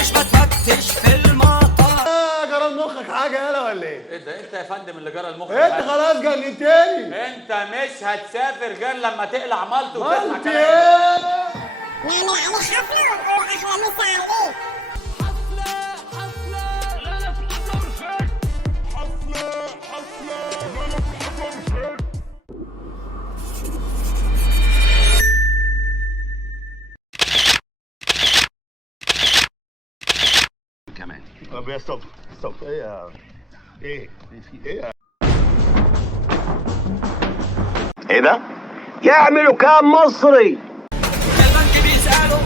مش بتفتش في المطار. جرى لمخك حاجه يالا ولا ايه؟ ايه ده انت يا فندم اللي جرى المخ؟ انت خلاص جننتني. انت مش هتسافر غير لما تقلع مالطو وتسمع مالتي كلام. ايه؟ نعمل عليه حفلة ونقول أحلى مسا عليه. كمان. طب يا ستوب ايه يا ايه في ايه؟ ايه ده؟ يعملوا كام مصري؟ البنك بيسأله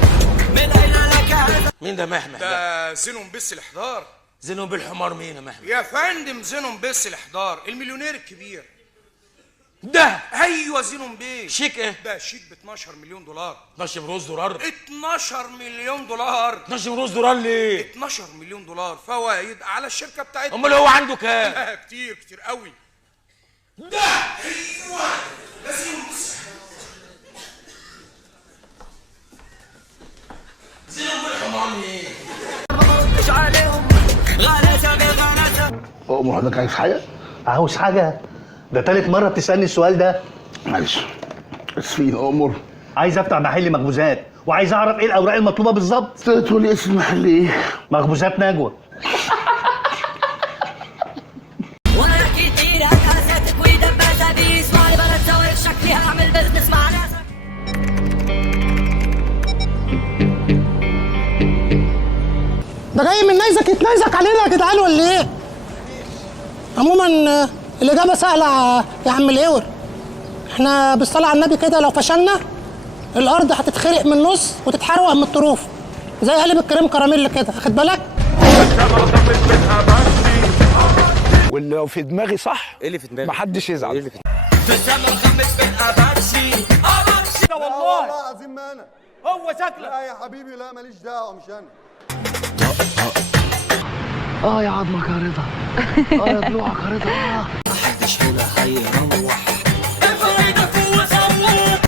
من أين لك هذا؟ مين ده محمح ده زينون بس الحضار. زينهم بالحمار مين يا محمح؟ يا فندم زينون بس الحضار المليونير الكبير ده ايوه زينون بيه. شيك ايه؟ ده شيك ب 12 مليون دولار. 12 مليون دولار؟ 12 مليون دولار. 12 مليون دولار ليه؟ 12 مليون دولار فوائد على الشركه بتاعتنا. امال هو عنده كام؟ كتير كتير قوي. ده ايوه ده زينون بس. زينهم بالحمار مين؟ مش عليهم غلاسة بغلاسة. أم حضرتك عايز حاجه؟ عاوز حاجه؟ ده تالت مره بتسالني السؤال ده. معلش اسفين امور. عايز افتح محل مخبوزات وعايز اعرف ايه الاوراق المطلوبه بالظبط. تقول لي اسم المحل ايه؟ مخبوزات نجوى. وانا كتير هكاساتك ودباسة بيسمع لي بلد زوارق شكلي هعمل بزنس مع ناسك. ده جاي من نيزك يتنيزك علينا يا جدعان ولا ايه؟ عموما الإجابة سهلة يا عم الهور. احنا بالصلاة على النبي كده لو فشلنا الأرض هتتخرق من النص وتتحرق من الطروف زي قالب الكريم كراميل كده، واخد بالك؟ واللي في دماغي صح. ايه اللي في دماغك؟ محدش يزعل. ايه اللي في في الزمن الخامس بين أباتشي لا والله العظيم ما انا. هو شكلك. لا يا حبيبي لا ماليش دعوه مش انا. اه يا عظمك يا رضا. اه يا ضلوعك يا رضا. محدش هنا هيروح. الفايدة فوق صوت.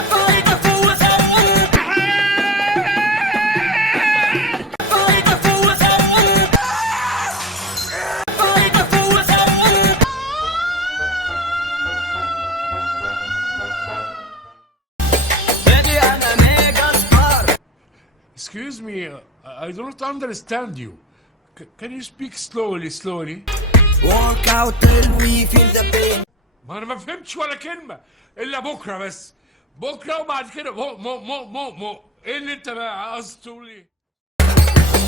الفايدة فوق صوت. الفايدة فوق صوت. الفايدة فوق صوت. بيبي أنا ميجا ستار. Excuse me, I don't understand you. Can you speak slowly? Work out till we feel the pain. ما فهمتش ولا كلمة إلا بكرة بس. بكرة وبعد كده مو إيه اللي أنت بقى قصدك تقول إيه؟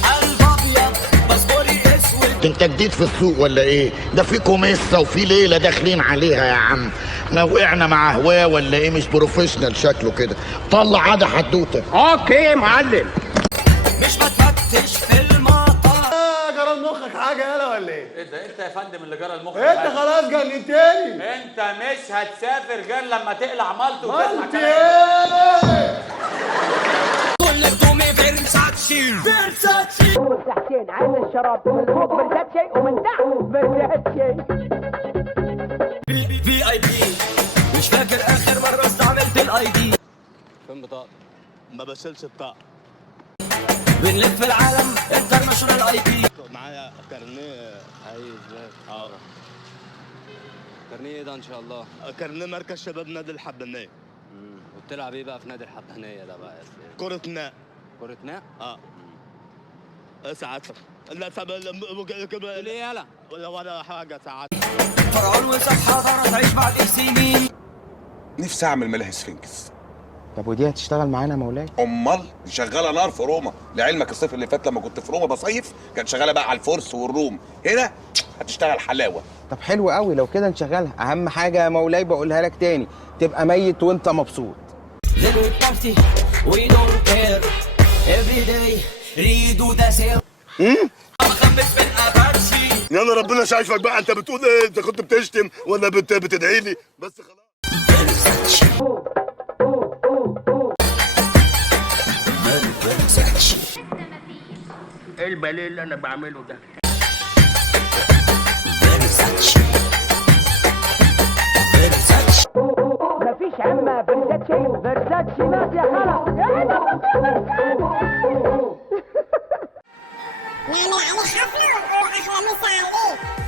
قلب أبيض باسبوري أسود. انت جديد في السوق ولا ايه؟ ده في كوميسة وفي ليلة داخلين عليها يا عم. احنا وقعنا مع هواه ولا ايه؟ مش بروفيشنال شكله كده. طلع عادة حدوتة. اوكي يا معلم. مش بتفتش في المطار. جرى لمخك حاجه يالا ولا ايه؟ ايه ده انت يا فندم اللي جرى المخ؟ انت خلاص جننتني. انت مش هتسافر غير لما تقلع مالطو وتسمع مالتي كلام. ايه؟ كل هدومي فيرساتشي. فيرساتشي. تحتين عين الشراب من فوق برزاتشي ومن تحت برزاتشي. في اي بي. مش فاكر اخر مرة استعملت الاي دي. فين بطاقتك؟ ما بشيلش بتاع. بنلف العالم انترناشونال اي بي. معايا كارنيه. عايز كارنيه ايه ده ان شاء الله؟ كارنيه مركز شباب نادي الحبانيه. وبتلعب ايه بقى في نادي الحبانيه ده بقى يا سيدي؟ كرة ناء. كرة ناء؟ ساعتها لا ليه يالا؟ ولا حاجه ساعات. فرعون وساب حضارة تعيش بعد سنين. نفسي اعمل ملاهي سفنكس. طب ودي هتشتغل معانا يا مولاي؟ امال شغاله نار في روما. لعلمك الصيف اللي فات لما كنت في روما بصيف كانت شغاله بقى على الفرس والروم. هنا هتشتغل حلاوه. طب حلو قوي لو كده نشغلها. اهم حاجه يا مولاي بقولها لك تاني، تبقى ميت وانت مبسوط. Then we party, we don't care. Every day, ريدو ده سير. بخبز من أباتشي. يلا ربنا شايفك بقى. انت بتقول ايه؟ انت كنت بتشتم ولا بتدعي لي؟ بس خلاص. ايه الباليه اللي انا بعمله ده؟ مفيش عمة برزاتشي ما في خلاص. نعمل عليه حفلة ونقول أحلى مسا عليك.